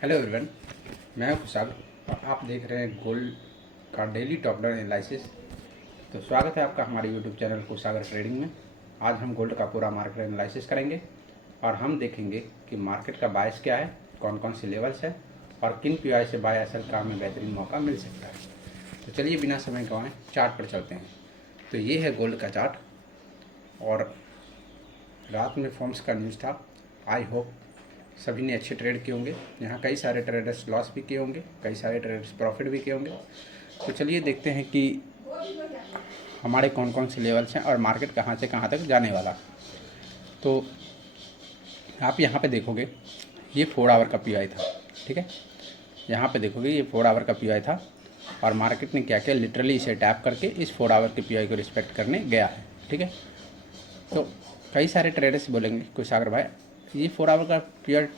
Hello everyone, मैं हूं खुशाल और आप देख रहे हैं गोल्ड का डेली टॉप डाउन एनालिसिस। तो स्वागत है आपका हमारे यूट्यूब चैनल कुशागर ट्रेडिंग में। आज हम गोल्ड का पूरा मार्केट एनालिसिस करेंगे और हम देखेंगे कि मार्केट का बायस क्या है, कौन कौन से लेवल्स है और किन पीआई से बाय असल का हमें बेहतरीन मौका मिल सकता है। तो चलिए बिना समय गंवाए चार्ट पर चलते हैं। तो ये है गोल्ड का चार्ट और रात में फॉर्म्स का न्यूज़ था। आई होप सभी ने अच्छे ट्रेड किए होंगे। यहाँ कई सारे ट्रेडर्स लॉस भी किए होंगे, कई सारे ट्रेडर्स प्रॉफिट भी किए होंगे। तो चलिए देखते हैं कि हमारे कौन कौन से लेवल्स हैं और मार्केट कहाँ से कहाँ तक जाने वाला। तो आप यहाँ पे देखोगे ये 4 आवर का पीआई था, ठीक है। यहाँ पे देखोगे ये 4 आवर का पीआई था और मार्केट ने क्या किया, लिटरली इसे टैप करके इस 4 आवर के पीआई को रिस्पेक्ट करने गया है, ठीक है। तो कई सारे ट्रेडर्स बोलेंगे कुशागर भाई ये 4 आवर का पीरियड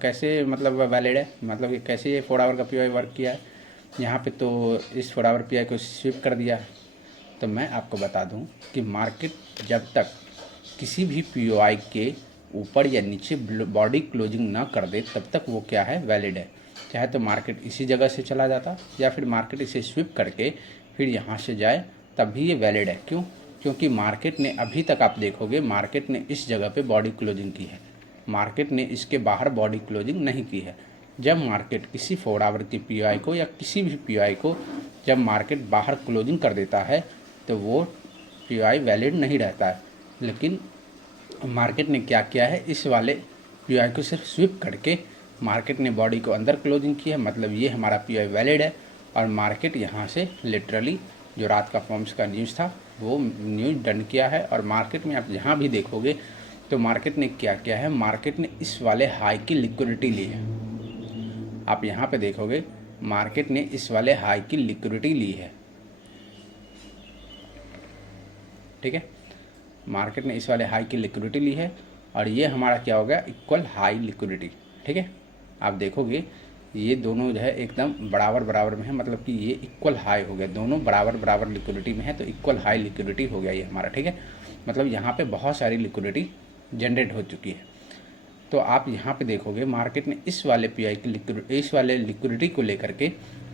कैसे मतलब वैलिड है, मतलब ये कैसे ये 4 आवर का पीआई वर्क किया है, यहाँ पे तो इस 4 आवर पीआई को स्विप कर दिया है। तो मैं आपको बता दूं कि मार्केट जब तक किसी भी पीओआई के ऊपर या नीचे बॉडी क्लोजिंग ना कर दे तब तक वो क्या है, वैलिड है। चाहे तो मार्केट इसी जगह से चला जाता या फिर मार्केट इसे स्विप करके फिर यहाँ से जाए तब भी ये वैलिड है। क्यों? क्योंकि मार्केट ने अभी तक आप देखोगे मार्केट ने इस जगह पे बॉडी क्लोजिंग की है, मार्केट ने इसके बाहर बॉडी क्लोजिंग नहीं की है। जब मार्केट किसी 4 आवर की पीआई को या किसी भी पीआई को जब मार्केट बाहर क्लोजिंग कर देता है तो वो पीआई वैलिड नहीं रहता है। लेकिन मार्केट ने क्या किया है, इस वाले पीआई को सिर्फ स्विप करके मार्केट ने बॉडी को अंदर क्लोजिंग की है, मतलब ये हमारा पीआई वैलिड है। और मार्केट यहाँ से लिटरली जो रात का फॉर्म्स का न्यूज़ था वो न्यूज़ डन किया है। और मार्केट में आप जहाँ भी देखोगे तो मार्केट ने क्या किया है, मार्केट ने इस वाले हाई की लिक्विडिटी ली है। आप यहाँ पे देखोगे मार्केट ने इस वाले हाई की लिक्विडिटी ली है, ठीक है। मार्केट ने इस वाले हाई की लिक्विडिटी ली है और ये हमारा क्या हो गया, इक्वल हाई लिक्विडिटी, ठीक है। आप देखोगे ये दोनों जो है एकदम बराबर बराबर में है, मतलब कि ये इक्वल हाई हो गया, दोनों बराबर बराबर लिक्विडिटी में है तो इक्वल हाई लिक्विडिटी हो गया ये हमारा, ठीक है। मतलब यहाँ पे बहुत सारी लिक्विडिटी जनरेट हो चुकी है। तो आप यहाँ पे देखोगे मार्केट ने इस वाले पीआई की इस वाले लिक्विडिटी को लेकर के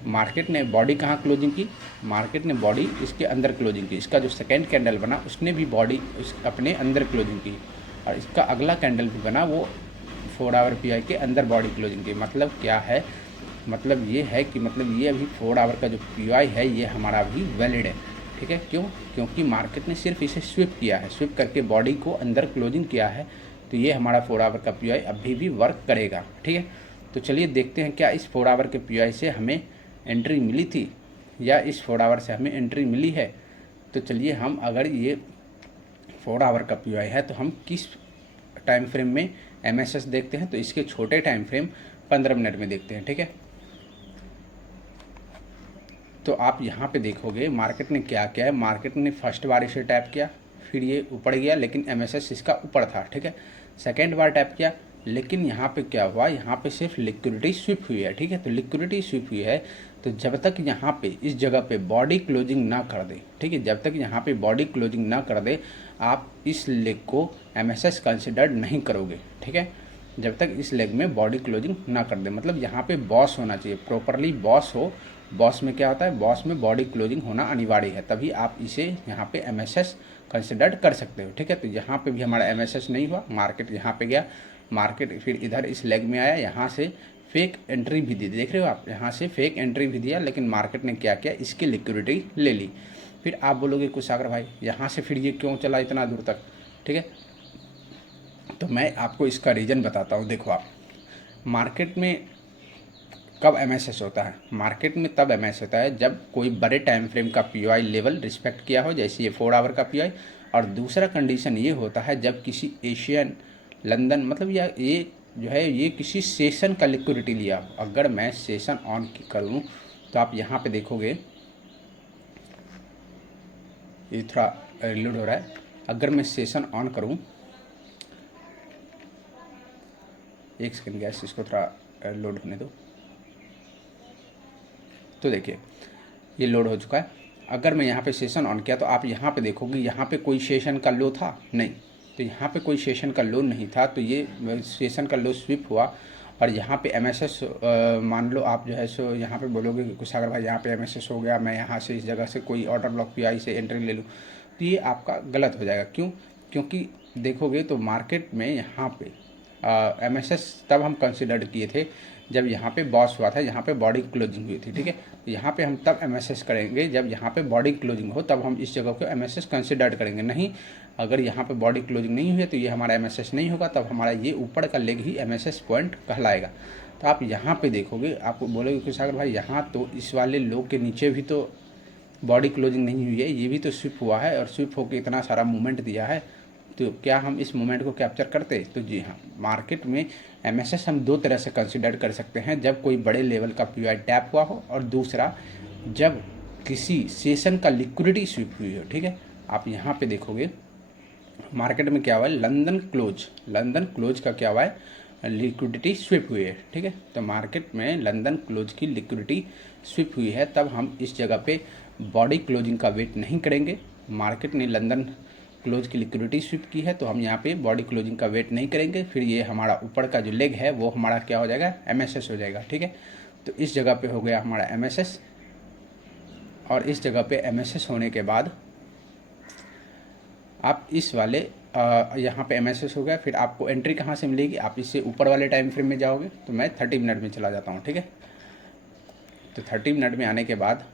मार्केट ने बॉडी कहाँ क्लोजिंग की, मार्केट ने बॉडी इसके अंदर क्लोजिंग की। इसका जो सेकेंड कैंडल बना उसने भी बॉडी अपने अंदर क्लोजिंग की और इसका अगला कैंडल भी बना वो 4 आवर पीआई के अंदर बॉडी क्लोजिंग की। मतलब क्या है, मतलब ये है कि मतलब ये अभी 4 आवर का जो पीआई है ये हमारा अभी वैलिड है, ठीक है। क्यों? क्योंकि मार्केट ने सिर्फ इसे स्विप किया है, स्विप करके बॉडी को अंदर क्लोजिंग किया है तो ये हमारा 4 आवर का पीआई अभी भी वर्क करेगा, ठीक है। तो चलिए देखते हैं क्या इस 4 आवर के पीआई से हमें एंट्री मिली थी या इस 4 आवर से हमें एंट्री मिली है। तो चलिए हम अगर ये 4 आवर का पीआई है तो हम किस टाइम फ्रेम में एमएसएस देखते हैं, तो इसके छोटे टाइम फ्रेम 15 मिनट में देखते हैं, ठीक है। तो आप यहाँ पे देखोगे मार्केट ने क्या किया है, मार्केट ने फर्स्ट बार इसे टैप किया फिर ये ऊपर गया लेकिन एमएसएस इसका ऊपर था, ठीक है। सेकेंड बार टैप किया लेकिन यहाँ पे क्या हुआ, यहाँ पे सिर्फ लिक्विडिटी स्विप हुई है, ठीक है। तो लिक्विडिटी स्विप हुई है तो जब तक यहाँ पे इस जगह पे बॉडी क्लोजिंग ना कर दे, ठीक है, जब तक यहाँ पे बॉडी क्लोजिंग ना कर दे आप इस लेग को एमएसएस कंसिडर्ड नहीं करोगे, ठीक है। जब तक इस लेग में बॉडी क्लोजिंग ना कर दे, मतलब यहाँ पे बॉस होना चाहिए, प्रॉपरली बॉस हो। बॉस में क्या होता है, बॉस में बॉडी क्लोजिंग होना अनिवार्य है, तभी आप इसे यहाँ पे एमएसएस कंसिडर्ड कर सकते हो, ठीक है। तो यहाँ पे भी हमारा एमएसएस नहीं हुआ, मार्केट यहाँ पे गया, मार्केट फिर इधर इस लेग में आया, यहाँ से फेक एंट्री भी दी, देख रहे हो आप, यहाँ से फेक एंट्री भी दिया लेकिन मार्केट ने क्या किया, इसकी लिक्विडिटी ले ली। फिर आप बोलोगे कुशागर भाई यहाँ से फिर ये क्यों चला इतना दूर तक, ठीक है। तो मैं आपको इसका रीज़न बताता हूँ। देखो आप, मार्केट में कब एमएसएस होता है, मार्केट में तब एमएसएस होता है जब कोई बड़े टाइम फ्रेम का पीआई लेवल रिस्पेक्ट किया हो, जैसे ये 4 आवर का पीआई। और दूसरा कंडीशन ये होता है जब किसी एशियन लंदन मतलब या ये जो है ये किसी सेशन का लिक्विडिटी लिया हो। अगर मैं सेशन ऑन करूँ तो आप यहाँ पे देखोगे ये थोड़ा रिलोड हो रहा है। अगर मैं सेशन ऑन करूँ, एक सेकंड गैस, इसको थोड़ा लोड होने दो। तो देखिए ये लोड हो चुका है। अगर मैं यहाँ पे सेशन ऑन किया तो आप यहाँ पे देखोगे यहाँ पे कोई सेशन का लो था नहीं, तो यहाँ पे कोई सेशन का लो नहीं था तो ये सेशन का लो स्विप हुआ और यहाँ पे MSS मान लो आप जो है सो यहाँ पे बोलोगे कि कुशागर भाई यहाँ पे MSS हो गया, मैं यहाँ से इस जगह से कोई ऑर्डर ब्लॉक PI से एंट्री ले लूँ, तो ये आपका गलत हो जाएगा। क्यों? क्योंकि देखोगे तो मार्केट में यहाँ पे MSS तब हम कंसिडर किए थे जब यहाँ पे बॉस हुआ था, यहाँ पे बॉडी क्लोजिंग हुई थी, ठीक है। यहाँ पे हम तब MSS करेंगे जब यहाँ पे बॉडी क्लोजिंग हो, तब हम इस जगह को MSS कंसिडर करेंगे। नहीं, अगर यहाँ पे बॉडी क्लोजिंग नहीं हुई है तो ये हमारा MSS नहीं होगा, तब हमारा ये ऊपर का लेग ही MSS पॉइंट कहलाएगा। तो आप यहाँ पे देखोगे, आपको बोलोगे कि सागर भाई यहाँ तो इस वाले लो के नीचे भी तो बॉडी क्लोजिंग नहीं हुई है, ये भी तो स्विप हुआ है और स्विप होकर इतना सारा मूवमेंट दिया है, तो क्या हम इस मूवमेंट को कैप्चर करते? तो जी हाँ, मार्केट में MSS हम दो तरह से कंसिडर कर सकते हैं, जब कोई बड़े लेवल का PI टैप हुआ हो और दूसरा जब किसी सेशन का लिक्विडिटी स्विप हुई हो, ठीक है। आप यहाँ पे देखोगे मार्केट में क्या हुआ है, लंदन क्लोज का क्या हुआ है, लिक्विडिटी स्विप हुई है, ठीक है। तो मार्केट में लंदन क्लोज की लिक्विडिटी स्विप हुई है, तब हम इस जगह पे बॉडी क्लोजिंग का वेट नहीं करेंगे। मार्केट ने लंदन क्लोज की लिक्विडिटी स्विप की है तो हम यहाँ पे बॉडी क्लोजिंग का वेट नहीं करेंगे, फिर ये हमारा ऊपर का जो लेग है वो हमारा क्या हो जाएगा, MSS हो जाएगा, ठीक है। तो इस जगह पे हो गया हमारा MSS, और इस जगह पे MSS होने के बाद आप इस वाले यहाँ पे MSS हो गया, फिर आपको एंट्री कहाँ से मिलेगी, आप इससे ऊपर वाले टाइम फ्रेम में जाओगे। तो मैं 30 मिनट में चला जाता हूँ, ठीक है। तो 30 मिनट में आने के बाद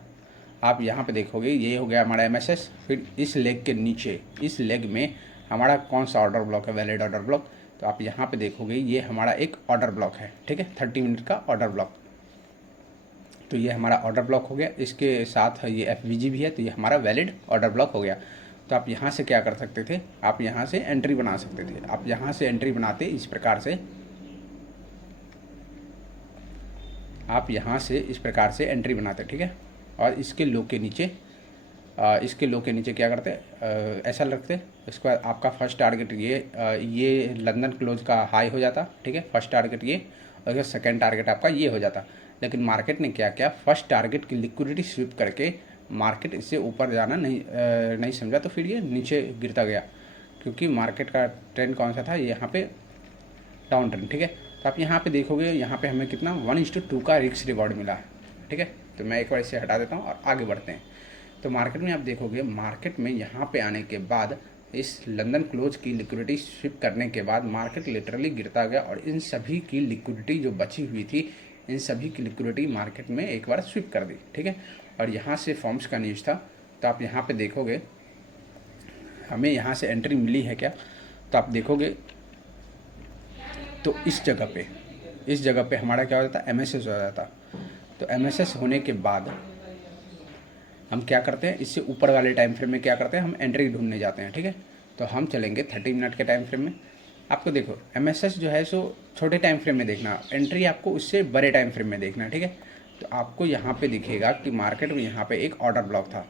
आप यहाँ पे देखोगे ये हो गया हमारा MSS, फिर इस लेग के नीचे इस लेग में हमारा कौन सा ऑर्डर ब्लॉक है, वैलिड ऑर्डर ब्लॉक। तो आप यहाँ पे देखोगे ये हमारा एक ऑर्डर ब्लॉक है, ठीक है, 30 मिनट का ऑर्डर ब्लॉक। तो ये हमारा ऑर्डर ब्लॉक हो गया, इसके साथ ये FVG भी है, तो ये हमारा वैलिड ऑर्डर ब्लॉक हो गया। तो आप यहाँ से क्या कर सकते थे, आप यहाँ से एंट्री बना सकते थे। आप यहाँ से एंट्री बनाते इस प्रकार से, आप यहाँ से इस प्रकार से एंट्री बनाते, ठीक है। और इसके लो के नीचे क्या करते, ऐसा रखते। इसके बाद आपका फर्स्ट टारगेट ये लंदन क्लोज का हाई हो जाता, ठीक है, फर्स्ट टारगेट ये, और सेकंड टारगेट आपका ये हो जाता। लेकिन मार्केट ने क्या किया, फर्स्ट टारगेट की लिक्विडिटी स्विप करके मार्केट इससे ऊपर जाना नहीं समझा, तो फिर ये नीचे गिरता गया, क्योंकि मार्केट का ट्रेंड कौन सा था, यहाँ पे डाउन ट्रेंड, ठीक है। तो आप यहाँ पे देखोगे, यहाँ पे हमें कितना 1:2 का रिस्क रिवॉर्ड मिला है, ठीक है। तो मैं एक बार इसे हटा देता हूँ और आगे बढ़ते हैं। तो मार्केट में आप देखोगे, मार्केट में यहाँ पे आने के बाद इस लंदन क्लोज की लिक्विडिटी स्विप करने के बाद मार्केट लिटरली गिरता गया, और इन सभी की लिक्विडिटी जो बची हुई थी, इन सभी की लिक्विडिटी मार्केट में एक बार स्विप कर दी, ठीक है। और यहाँ से फॉर्म्स का न्यूज़ था, तो आप यहाँ पे देखोगे हमें यहाँ से एंट्री मिली है क्या, तो आप देखोगे तो इस जगह पे हमारा क्या हो जाता है, MSS हो जाता। तो MSS होने के बाद हम क्या करते हैं, इससे ऊपर वाले टाइम फ्रेम में क्या करते हैं, हम एंट्री ढूंढने जाते हैं, ठीक है। तो हम चलेंगे 30 मिनट के टाइम फ्रेम में। आपको देखो MSS जो है सो छोटे टाइम फ्रेम में देखना, एंट्री आपको उससे बड़े टाइम फ्रेम में देखना, ठीक है। तो आपको यहाँ पे दिखेगा कि मार्केट में यहाँ पे एक ऑर्डर ब्लॉक था,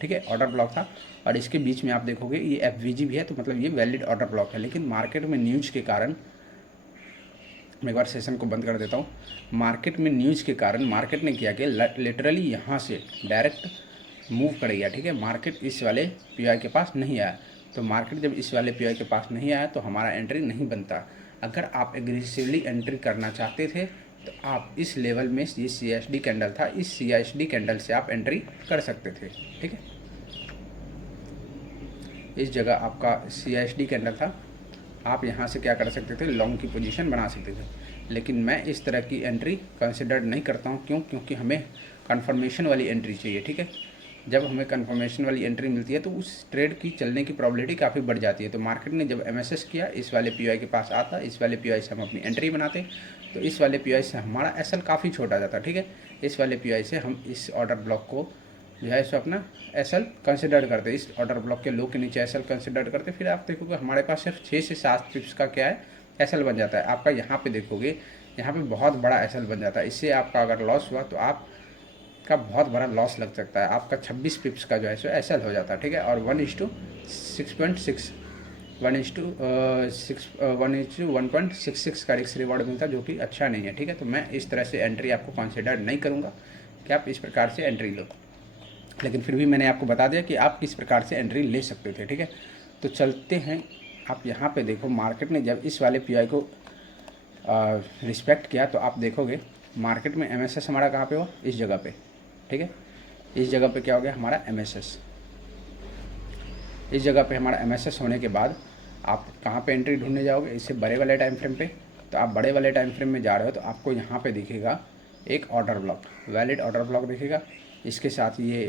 ठीक है, ऑर्डर ब्लॉक था, और इसके बीच में आप देखोगे ये FVG भी है, तो मतलब ये वैलिड ऑर्डर ब्लॉक है। लेकिन मार्केट में न्यूज़ के कारण, मैं एक बार सेशन को बंद कर देता हूँ। मार्केट में न्यूज़ के कारण मार्केट ने किया कि लिटरली यहाँ से डायरेक्ट मूव कर गया, ठीक है। मार्केट इस वाले PI के पास नहीं आया, तो मार्केट जब इस वाले PI के पास नहीं आया तो हमारा एंट्री नहीं बनता। अगर आप एग्रेसिवली एंट्री करना चाहते थे तो आप इस लेवल में, ये CSD कैंडल था, इस CSD कैंडल से आप एंट्री कर सकते थे, ठीक है। इस जगह आपका CSD कैंडल था, आप यहाँ से क्या कर सकते थे, लॉन्ग की पोजीशन बना सकते थे। लेकिन मैं इस तरह की एंट्री कंसिडर नहीं करता हूँ, क्यों? क्योंकि हमें कंफर्मेशन वाली एंट्री चाहिए, ठीक है। जब हमें कंफर्मेशन वाली एंट्री मिलती है तो उस ट्रेड की चलने की प्रोबेबिलिटी काफ़ी बढ़ जाती है। तो मार्केट ने जब MSS किया, इस वाले PI के पास आता, इस वाले PI से हम अपनी एंट्री बनाते, तो इस वाले PI से हमारा SL काफ़ी छोटा जाता, ठीक है। इस वाले PI से हम इस ऑर्डर ब्लॉक को जो है सो अपना SL कंसिडर करते, इस ऑर्डर ब्लॉक के लो के नीचे SL कंसिडर करते। फिर आप देखोगे हमारे पास सिर्फ 6 से 7 पिप्स का क्या है, SL बन जाता है। आपका यहाँ पे देखोगे, यहाँ पे बहुत बड़ा SL बन जाता है। इससे आपका अगर लॉस हुआ तो आपका बहुत बड़ा लॉस लग सकता है। आपका 26 पिप्स का जो है सो SL हो जाता है, ठीक है। और 1:6.6 1:1.66 का रिस्क रिवॉर्ड मिलता है, जो कि अच्छा नहीं है, ठीक है। तो मैं इस तरह से एंट्री आपको कंसिडर नहीं करूँगा कि आप इस प्रकार से एंट्री लो, लेकिन फिर भी मैंने आपको बता दिया कि आप किस प्रकार से एंट्री ले सकते थे, ठीक है। तो चलते हैं, आप यहाँ पे देखो, मार्केट ने जब इस वाले PI को रिस्पेक्ट किया तो आप देखोगे मार्केट में एमएसएस हमारा कहाँ पे हुआ, इस जगह पे, ठीक है। इस जगह पे क्या हो गया हमारा एमएसएस, इस जगह पे हमारा एमएसएस होने के बाद आप कहाँ पे एंट्री ढूंढने जाओगे, इससे बड़े वाले टाइम फ्रेम पे। तो आप बड़े वाले टाइम फ्रेम में जा रहे हो तो आपको यहाँ पे दिखेगा एक order block, valid order block दिखेगा, इसके साथ ये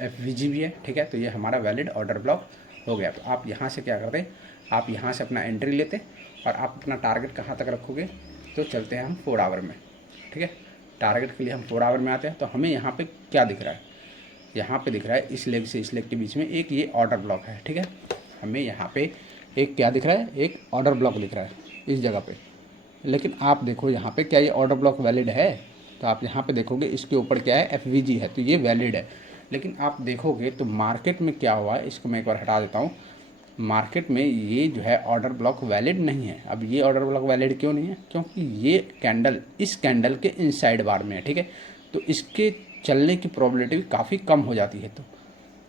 एफवीजी भी है, ठीक है। तो ये हमारा वैलिड ऑर्डर ब्लॉक हो गया। तो आप यहाँ से क्या करते, आप यहाँ से अपना एंट्री लेते और आप अपना टारगेट कहाँ तक रखोगे, तो चलते हैं हम 4 आवर में, ठीक है। टारगेट के लिए हम 4 आवर में आते हैं। तो हमें यहाँ पे क्या दिख रहा है, यहाँ पे दिख रहा है इस लेग से इस लेग के बीच में एक ये ऑर्डर ब्लॉक है, ठीक है। हमें यहाँ पे एक क्या दिख रहा है, एक ऑर्डर ब्लॉक दिख रहा है इस जगह पे। लेकिन आप देखो यहाँ पे क्या ये ऑर्डर ब्लॉक वैलिड है, तो आप यहाँ पे देखोगे इसके ऊपर क्या है, एफवीजी है, तो ये वैलिड है। लेकिन आप देखोगे तो मार्केट में क्या हुआ है, इसको मैं एक बार हटा देता हूँ। मार्केट में ये जो है ऑर्डर ब्लॉक वैलिड नहीं है। अब ये ऑर्डर ब्लॉक वैलिड क्यों नहीं है, क्योंकि ये कैंडल इस कैंडल के इनसाइड बार में है, ठीक है। तो इसके चलने की प्रोबेबिलिटी काफ़ी कम हो जाती है, तो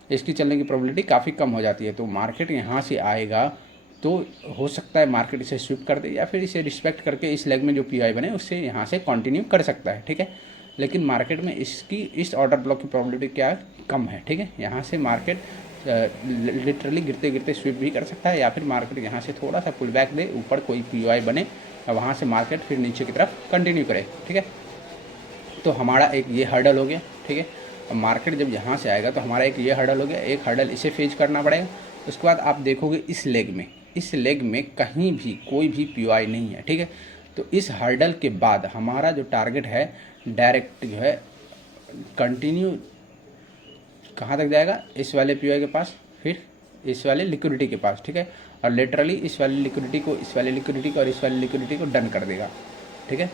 इसकी चलने की प्रोबेबिलिटी काफ़ी कम हो जाती है। तो मार्केट यहाँ से आएगा तो हो सकता है मार्केट इसे स्विप कर दे या फिर इसे रिस्पेक्ट करके इस लेग में जो पीआई बने उससे यहाँ से कंटिन्यू कर सकता है, ठीक है। लेकिन मार्केट में इसकी इस ऑर्डर ब्लॉक की प्रोबेबिलिटी क्या है, कम है, ठीक है। यहाँ से मार्केट लिटरली गिरते गिरते स्विप भी कर सकता है या फिर मार्केट यहाँ से थोड़ा सा पुल बैक दे, ऊपर कोई पीआई बने और वहाँ से मार्केट फिर नीचे की तरफ कंटिन्यू करे, ठीक है। तो हमारा एक ये हर्डल हो गया, ठीक है। अब मार्केट जब यहाँ से आएगा तो हमारा एक ये हर्डल हो गया, एक हर्डल इसे फेज करना पड़ेगा। उसके बाद आप देखोगे इस लेग में कहीं भी कोई भी पीओआई नहीं है, ठीक है। तो इस हर्डल के बाद हमारा जो टारगेट है डायरेक्ट जो है कंटिन्यू कहाँ तक जाएगा, इस वाले पीओआई के पास, फिर इस वाले लिक्विडिटी के पास, ठीक है। और लिटरली इस वाले लिक्विडिटी को, इस वाले लिक्विडिटी को और इस वाले लिक्विडिटी को डन कर देगा, ठीक है।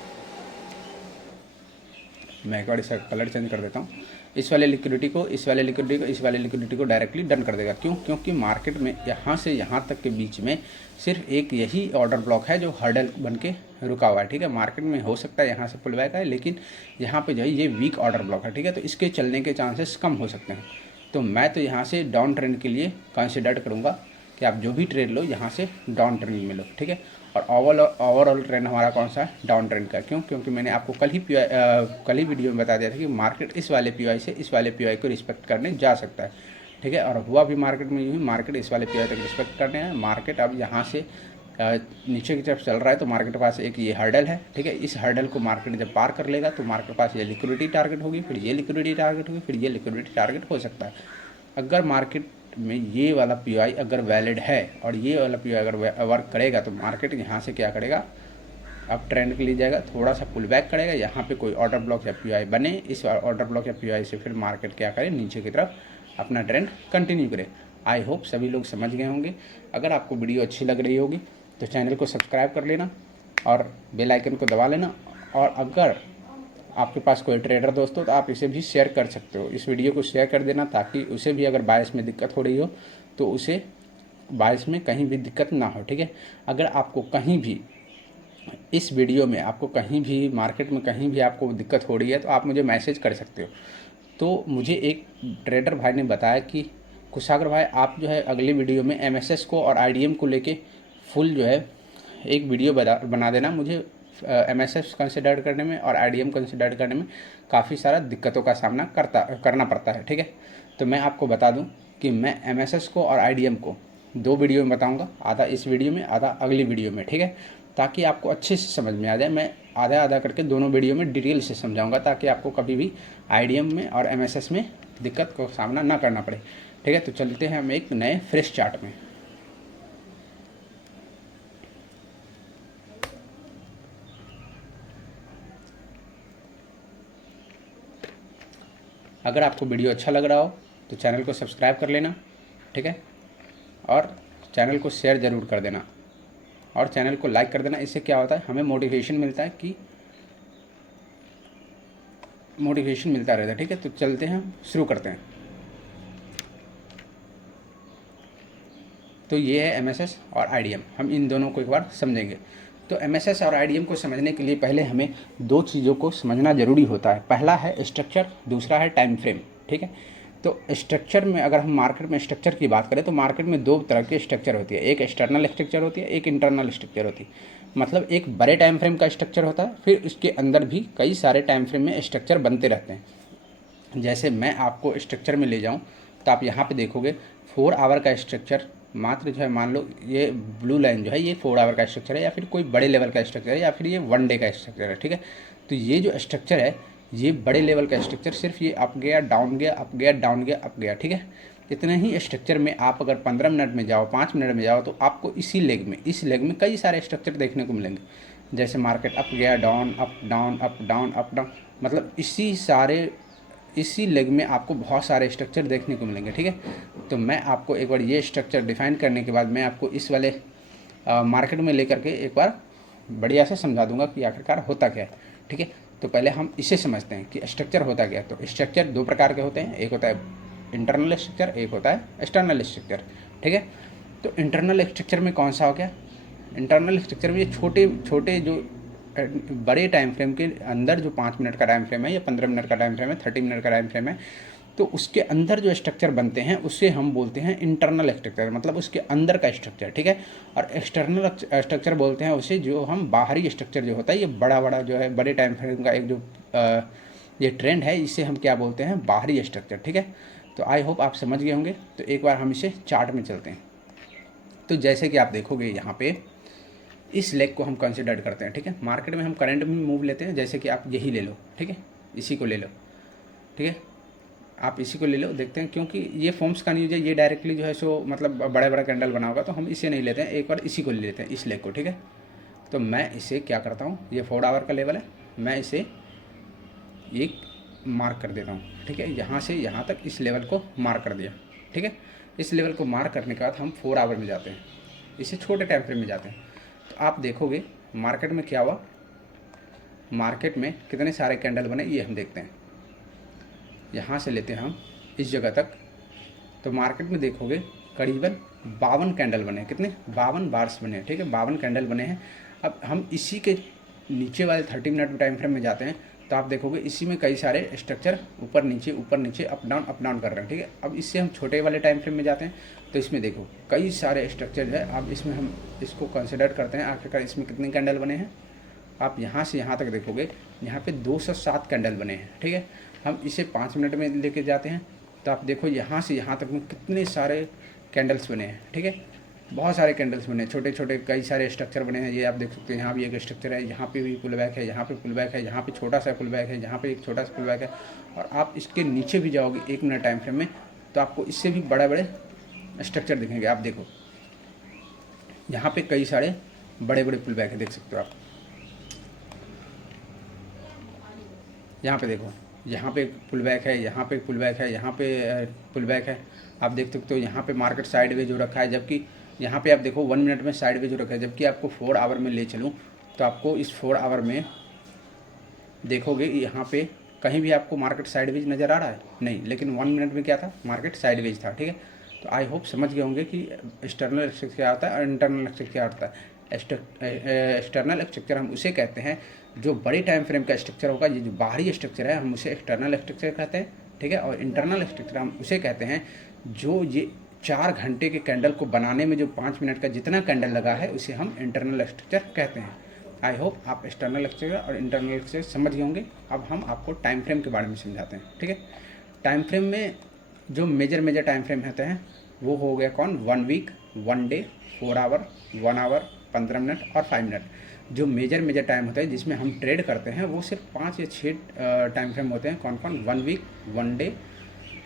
मैं एक बार इसका कलर चेंज कर देता हूँ। इस वाले लिक्विडिटी को, इस वाले लिक्विडिटी को, इस वाले लिक्विडिटी को डायरेक्टली डन कर देगा। क्यों, क्योंकि मार्केट में यहाँ से यहाँ तक के बीच में सिर्फ एक यही ऑर्डर ब्लॉक है जो हर्डल बन के रुका हुआ है, ठीक है। मार्केट में हो सकता है यहाँ से पुल बैक है, लेकिन यहाँ पे जो है ये वीक ऑर्डर ब्लॉक है, ठीक है। तो इसके चलने के चांसेस कम हो सकते हैं। तो मैं तो यहाँ से डाउन ट्रेंड के लिए कंसिडर करूँगा कि आप जो भी ट्रेड लो यहाँ से डाउन ट्रेंड में लो, ठीक है। और ओवरऑल ट्रेंड हमारा कौन सा है, डाउन ट्रेंड का। क्यों, क्योंकि मैंने आपको कल ही वीडियो में बता दिया था कि मार्केट इस वाले पीआई से इस वाले पीआई को रिस्पेक्ट करने जा सकता है, ठीक है। और हुआ भी मार्केट में यूँ ही, मार्केट इस वाले पीआई तक रिस्पेक्ट करने हैं। मार्केट अब यहाँ से नीचे की तरफ चल रहा है तो मार्केट के पास एक ये हर्डल है, ठीक है। इस हर्डल को मार्केट जब पार कर लेगा तो मार्केट के पास ये लिक्विडिटी टारगेट होगी, फिर ये लिक्विडिटी टारगेट होगी, फिर ये लिक्विडिटी टारगेट हो सकता है। अगर मार्केट में ये वाला पीआई अगर वैलिड है और ये वाला पीआई अगर वर्क करेगा तो मार्केट यहाँ से क्या करेगा, अब ट्रेंड के लिए जाएगा, थोड़ा सा पुल बैक करेगा, यहाँ पे कोई ऑर्डर ब्लॉक या पीआई बने, इस ऑर्डर ब्लॉक या पीआई से फिर मार्केट क्या करे, नीचे की तरफ अपना ट्रेंड कंटिन्यू करे। आई होप सभी लोग समझ गए होंगे। अगर आपको वीडियो अच्छी लग रही होगी तो चैनल को सब्सक्राइब कर लेना और बेल आइकन को दबा लेना। और अगर आपके पास कोई ट्रेडर दोस्त हो तो आप इसे भी शेयर कर सकते हो, इस वीडियो को शेयर कर देना, ताकि उसे भी अगर बायस में दिक्कत हो रही हो तो उसे बायस में कहीं भी दिक्कत ना हो, ठीक है। अगर आपको कहीं भी इस वीडियो में आपको कहीं भी मार्केट में कहीं भी आपको दिक्कत हो रही है तो आप मुझे मैसेज कर सकते हो। तो मुझे एक ट्रेडर भाई ने बताया कि कुशागर भाई आप जो है अगले वीडियो में एमएसएस को और आईडीएम को लेके फुल जो है एक वीडियो बना देना। मुझे एमएसएस कंसिडर करने में और आईडीएम कंसिडर करने में काफ़ी सारा दिक्कतों का सामना करना पड़ता है, ठीक है। तो मैं आपको बता दूं कि मैं एमएसएस को और आईडीएम को 2 वीडियो में बताऊंगा, आधा इस वीडियो में, आधा अगली वीडियो में, ठीक है। ताकि आपको अच्छे से समझ में आ जाए। मैं आधा आधा करके दोनों वीडियो में डिटेल से समझाऊँगा ताकि आपको कभी भी आईडीएम में और एमएसएस में दिक्कत को सामना ना करना पड़े, ठीक है। तो चलते हैं हम एक नए फ्रेश चार्ट में। अगर आपको वीडियो अच्छा लग रहा हो तो चैनल को सब्सक्राइब कर लेना, ठीक है। और चैनल को शेयर ज़रूर कर देना और चैनल को लाइक कर देना। इससे क्या होता है, हमें मोटिवेशन मिलता है कि मोटिवेशन मिलता रहता है, ठीक है। तो चलते हैं, शुरू करते हैं। तो ये है एमएसएस और आईडीएम, हम इन दोनों को एक बार समझेंगे। तो एमएसएस और आईडीएम को समझने के लिए पहले हमें 2 चीज़ों को समझना ज़रूरी होता है। पहला है स्ट्रक्चर, दूसरा है टाइम फ्रेम, ठीक है। तो स्ट्रक्चर में अगर हम मार्केट में स्ट्रक्चर की बात करें तो मार्केट में 2 तरह के स्ट्रक्चर होती है, एक एक्सटर्नल स्ट्रक्चर होती है, एक इंटरनल स्ट्रक्चर होती है। मतलब एक बड़े टाइम फ्रेम का स्ट्रक्चर होता है, फिर उसके अंदर भी कई सारे टाइम फ्रेम में स्ट्रक्चर बनते रहते हैं। जैसे मैं आपको स्ट्रक्चर में ले जाऊं तो आप यहाँ पे देखोगे 4 आवर का स्ट्रक्चर, मात्र जो है मान लो ये ब्लू लाइन जो है ये 4 आवर का स्ट्रक्चर है, या फिर कोई बड़े लेवल का स्ट्रक्चर है, या फिर ये 1 डे का स्ट्रक्चर है। ठीक है, तो ये जो स्ट्रक्चर है ये बड़े लेवल का स्ट्रक्चर, सिर्फ ये अप गया डाउन गया, अप गया डाउन गया, अप गया। ठीक है, इतने ही स्ट्रक्चर में आप अगर 15 मिनट में जाओ, 5 मिनट में जाओ, तो आपको इसी लेग में, इस लेग में कई सारे स्ट्रक्चर देखने को मिलेंगे। जैसे मार्केट अप गया, down up down up down up down, मतलब इसी लेग में आपको बहुत सारे स्ट्रक्चर देखने को मिलेंगे। ठीक है, तो मैं आपको एक बार ये स्ट्रक्चर डिफाइन करने के बाद मैं आपको इस वाले मार्केट में लेकर के एक बार बढ़िया से समझा दूंगा कि आखिरकार होता क्या है। ठीक है, तो पहले हम इसे समझते हैं कि स्ट्रक्चर होता क्या है। तो स्ट्रक्चर 2 प्रकार के होते हैं, एक होता है इंटरनल स्ट्रक्चर, एक होता है एक्सटर्नल स्ट्रक्चर। ठीक है, तो इंटरनल स्ट्रक्चर में कौन सा हो गया, इंटरनल स्ट्रक्चर में ये छोटे छोटे जो बड़े टाइम फ्रेम के अंदर जो 5 मिनट का टाइम फ्रेम है, या 15 मिनट का टाइम फ्रेम है, 30 मिनट का टाइम फ्रेम है, तो उसके अंदर जो स्ट्रक्चर बनते हैं उसे हम बोलते हैं इंटरनल स्ट्रक्चर, मतलब उसके अंदर का स्ट्रक्चर। ठीक है, और एक्सटर्नल स्ट्रक्चर बोलते हैं उसे जो हम बाहरी स्ट्रक्चर जो होता है, ये बड़ा बड़ा जो है बड़े टाइम फ्रेम का एक जो ये ट्रेंड है, इसे हम क्या बोलते हैं, बाहरी स्ट्रक्चर। ठीक है, तो आई होप आप समझ गए होंगे। तो एक बार हम इसे चार्ट में चलते हैं। तो जैसे कि आप देखोगे यहाँ पे इस लेग को हम कंसिडर करते हैं। ठीक है, मार्केट में हम करंट में मूव लेते हैं, जैसे कि आप यही ले लो। ठीक है, इसी को ले लो। ठीक है, आप इसी को ले लो, देखते हैं, क्योंकि ये फॉर्म्स का न्यूज है, ये डायरेक्टली जो है सो मतलब बड़ा बड़ा कैंडल बना होगा, तो हम इसे नहीं लेते हैं, एक बार इसी को ले लेते हैं, इस लेग को। ठीक है, तो मैं इसे क्या करता हूँ, ये 4 आवर का लेवल है, मैं इसे एक मार्क कर देता हूँ। ठीक है, यहाँ से यहाँ तक इस लेवल को मार्क कर दिया। ठीक है, इस लेवल को मार्क करने के बाद हम 4 आवर में जाते हैं, इसे छोटे टाइम फ्रेम में जाते हैं। तो आप देखोगे मार्केट में क्या हुआ, मार्केट में कितने सारे कैंडल बने ये हम देखते हैं। यहाँ से लेते हैं हम इस जगह तक, तो मार्केट में देखोगे करीबन 52 कैंडल बने हैं। कितने, 52 बार्स बने हैं। ठीक है, 52 कैंडल बने हैं। अब हम इसी के नीचे वाले 30 मिनट टाइम फ्रेम में जाते हैं, तो आप देखोगे इसी में कई सारे स्ट्रक्चर ऊपर नीचे अप डाउन कर रहे हैं। ठीक है, अब इससे हम छोटे वाले टाइम फ्रेम में जाते हैं, तो इसमें देखो कई सारे स्ट्रक्चर है। अब इसमें हम इसको कंसिडर करते हैं आखिरकार इसमें कितने कैंडल बने हैं। आप यहाँ से यहाँ तक देखोगे, यहाँ पे 207 कैंडल बने हैं। ठीक है, हम इसे 5 मिनट में लेके जाते हैं, तो आप देखो यहाँ से यहाँ तक में कितने सारे कैंडल्स बने हैं। ठीक है, बहुत सारे कैंडल्स बने हैं, छोटे छोटे कई सारे स्ट्रक्चर बने हैं। ये आप देख सकते हैं, यहाँ भी एक स्ट्रक्चर है, यहाँ पे भी पुल बैक है, यहाँ पे पुल बैक है, यहाँ पे छोटा सा पुल बैक है, यहाँ पे एक छोटा सा पुल बैक है। और आप इसके नीचे भी जाओगे 1 मिनट टाइम फ्रेम में, तो आपको इससे भी बड़े बड़े स्ट्रक्चर दिखेंगे। आप देखो यहाँ पे कई सारे बड़े बड़े पुल बैक है, देख सकते हो आप। यहाँ पे देखो, यहाँ पे पुल बैक है, यहाँ पे पुल बैक है, यहाँ पे पुल बैक है। आप देख सकते हो यहाँ पे मार्केट साइडवेज हो रखा है, जबकि यहाँ पे आप देखो 1 मिनट में साइडवेज हो रखा है। जबकि आपको 4 आवर में ले चलूँ तो आपको इस 4 आवर में देखोगे यहाँ पे कहीं भी आपको मार्केट साइडवेज नज़र आ रहा है नहीं, लेकिन 1 मिनट में क्या था, मार्केट साइडवेज था। ठीक है, तो आई होप समझ गए होंगे कि एक्सटर्नल स्ट्रक्चर क्या होता है और इंटरनल स्ट्रक्चर क्या होता है। एक्सटर्नल स्ट्रक्चर हम उसे कहते हैं जो बड़े टाइम फ्रेम का स्ट्रक्चर होगा, ये जो बाहरी स्ट्रक्चर है हम उसे एक्सटर्नल स्ट्रक्चर कहते हैं। ठीक है, और इंटरनल स्ट्रक्चर हम उसे कहते हैं जो ये 4 घंटे के कैंडल को बनाने में जो 5 मिनट का जितना कैंडल लगा है उसे हम इंटरनल स्ट्रक्चर कहते हैं। आई होप आप एक्सटर्नल स्ट्रक्चर और इंटरनल स्ट्रक्चर समझ गए होंगे। अब हम आपको टाइम फ्रेम के बारे में समझाते हैं। ठीक है, टाइम फ्रेम में जो मेजर टाइम फ्रेम होते हैं वो हो गया कौन, 1 week, 1 day, 4 hour, 1 hour, 15 minute और 5 मिनट। जो मेजर टाइम होता है जिसमें हम ट्रेड करते हैं वो सिर्फ 5 या 6 टाइम फ्रेम होते हैं। कौन कौन, 1 week, 1 day,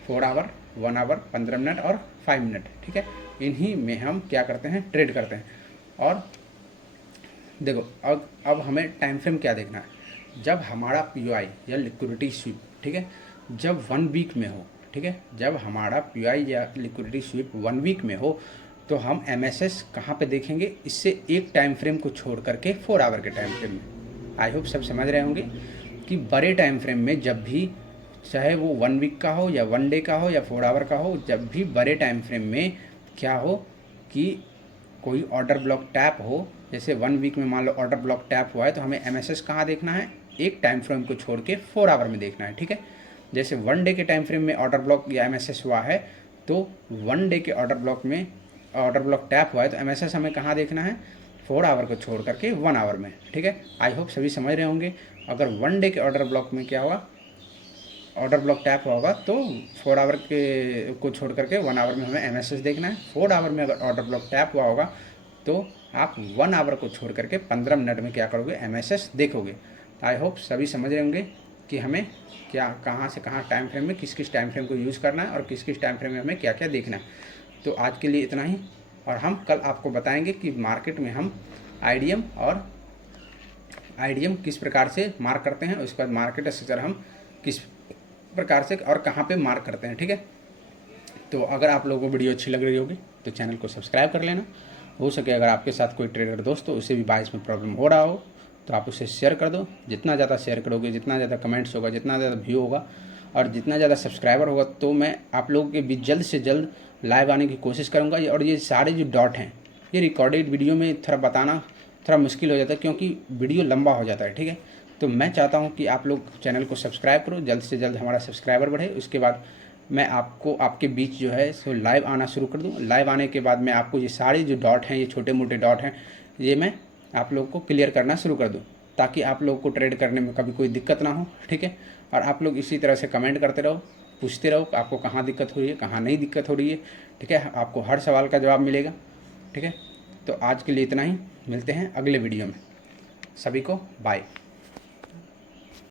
4 hour, 1 hour, 15 minute और 5 मिनट। ठीक है, इन्हीं में हम क्या करते हैं, ट्रेड करते हैं। और देखो अब हमें टाइम फ्रेम क्या देखना है, जब हमारा पीओआई या लिक्विडिटी स्वीप, ठीक है, जब 1 वीक में हो। ठीक है, जब हमारा पीओआई या लिक्विडिटी स्वीप 1 वीक में हो तो हम एमएसएस कहाँ पे देखेंगे, इससे एक टाइम फ्रेम को छोड़ करके 4 आवर के टाइम फ्रेम में। आई होप सब समझ रहे होंगे कि बड़े टाइम फ्रेम में जब भी, चाहे वो 1 वीक का हो या 1 डे का हो या 4 आवर का हो, जब भी बड़े टाइम फ्रेम में क्या हो कि कोई ऑर्डर ब्लॉक टैप हो, जैसे 1 वीक में मान लो ऑर्डर ब्लॉक टैप हुआ है, तो हमें एमएसएस कहाँ देखना है, एक टाइम फ्रेम को छोड़ के 4 आवर में देखना है। ठीक है, जैसे 1 डे के टाइम फ्रेम में ऑर्डर ब्लॉक या एमएसएस हुआ है, तो 1 डे के ऑर्डर ब्लॉक में ऑर्डर ब्लॉक टैप हुआ है, तो एमएसएस हमें कहाँ देखना है, 4 आवर को छोड़ करके 1 आवर में, ठीक है। आई होप सभी समझ रहे होंगे। अगर 1 डे के ऑर्डर ब्लॉक में क्या होगा, ऑर्डर ब्लॉक टैप होगा तो 4 आवर के को छोड़ करके 1 आवर में हमें MSS देखना है। 4 आवर में अगर ऑर्डर ब्लॉक टैप हुआ होगा तो आप 1 आवर को छोड़ करके 15 मिनट में क्या करोगे, MSS देखोगे। आई होप सभी समझ रहे होंगे कि हमें क्या कहाँ से कहाँ टाइम फ्रेम में किस किस टाइम फ्रेम को यूज़ करना है और किस किस टाइम फ्रेम में हमें क्या क्या देखना है। तो आज के लिए इतना ही, और हम कल आपको बताएंगे कि मार्केट में हम आईडीएम किस प्रकार से मार्क करते हैं, उसके बाद मार्केट स्ट्रक्चर हम किस प्रकार से और कहाँ पे मार्क करते हैं, ठीक है। तो अगर आप लोगों को वीडियो अच्छी लग रही होगी तो चैनल को सब्सक्राइब कर लेना। हो सके अगर आपके साथ कोई ट्रेडर दोस्त हो, उसे भी बाइस में प्रॉब्लम हो रहा हो तो आप उसे शेयर कर दो। जितना ज़्यादा शेयर करोगे, जितना ज़्यादा कमेंट्स होगा, जितना ज़्यादा व्यू होगा और जितना ज़्यादा सब्सक्राइबर होगा, तो मैं आप लोगों के बीच जल्द से जल्द लाइव आने की कोशिश करूँगा। और ये सारे जो डॉट हैं, ये रिकॉर्डेड वीडियो में थोड़ा बताना थोड़ा मुश्किल हो जाता है क्योंकि वीडियो लंबा हो जाता है, ठीक है। तो मैं चाहता हूँ कि आप लोग चैनल को सब्सक्राइब करो, जल्द से जल्द हमारा सब्सक्राइबर बढ़े। उसके बाद मैं आपको आपके बीच जो है सो लाइव आना शुरू कर दूँ। लाइव आने के बाद मैं आपको ये सारे जो डॉट हैं, ये छोटे मोटे डॉट हैं, ये मैं आप लोग को क्लियर करना शुरू कर दूँ ताकि आप लोग को ट्रेड करने में कभी कोई दिक्कत ना हो, ठीक है। और आप लोग इसी तरह से कमेंट करते रहो, पूछते रहो कि आपको कहाँ दिक्कत हो रही है, कहाँ नहीं दिक्कत हो रही है, ठीक है। आपको हर सवाल का जवाब मिलेगा, ठीक है। तो आज के लिए इतना ही, मिलते हैं अगले वीडियो में। सभी को बाय।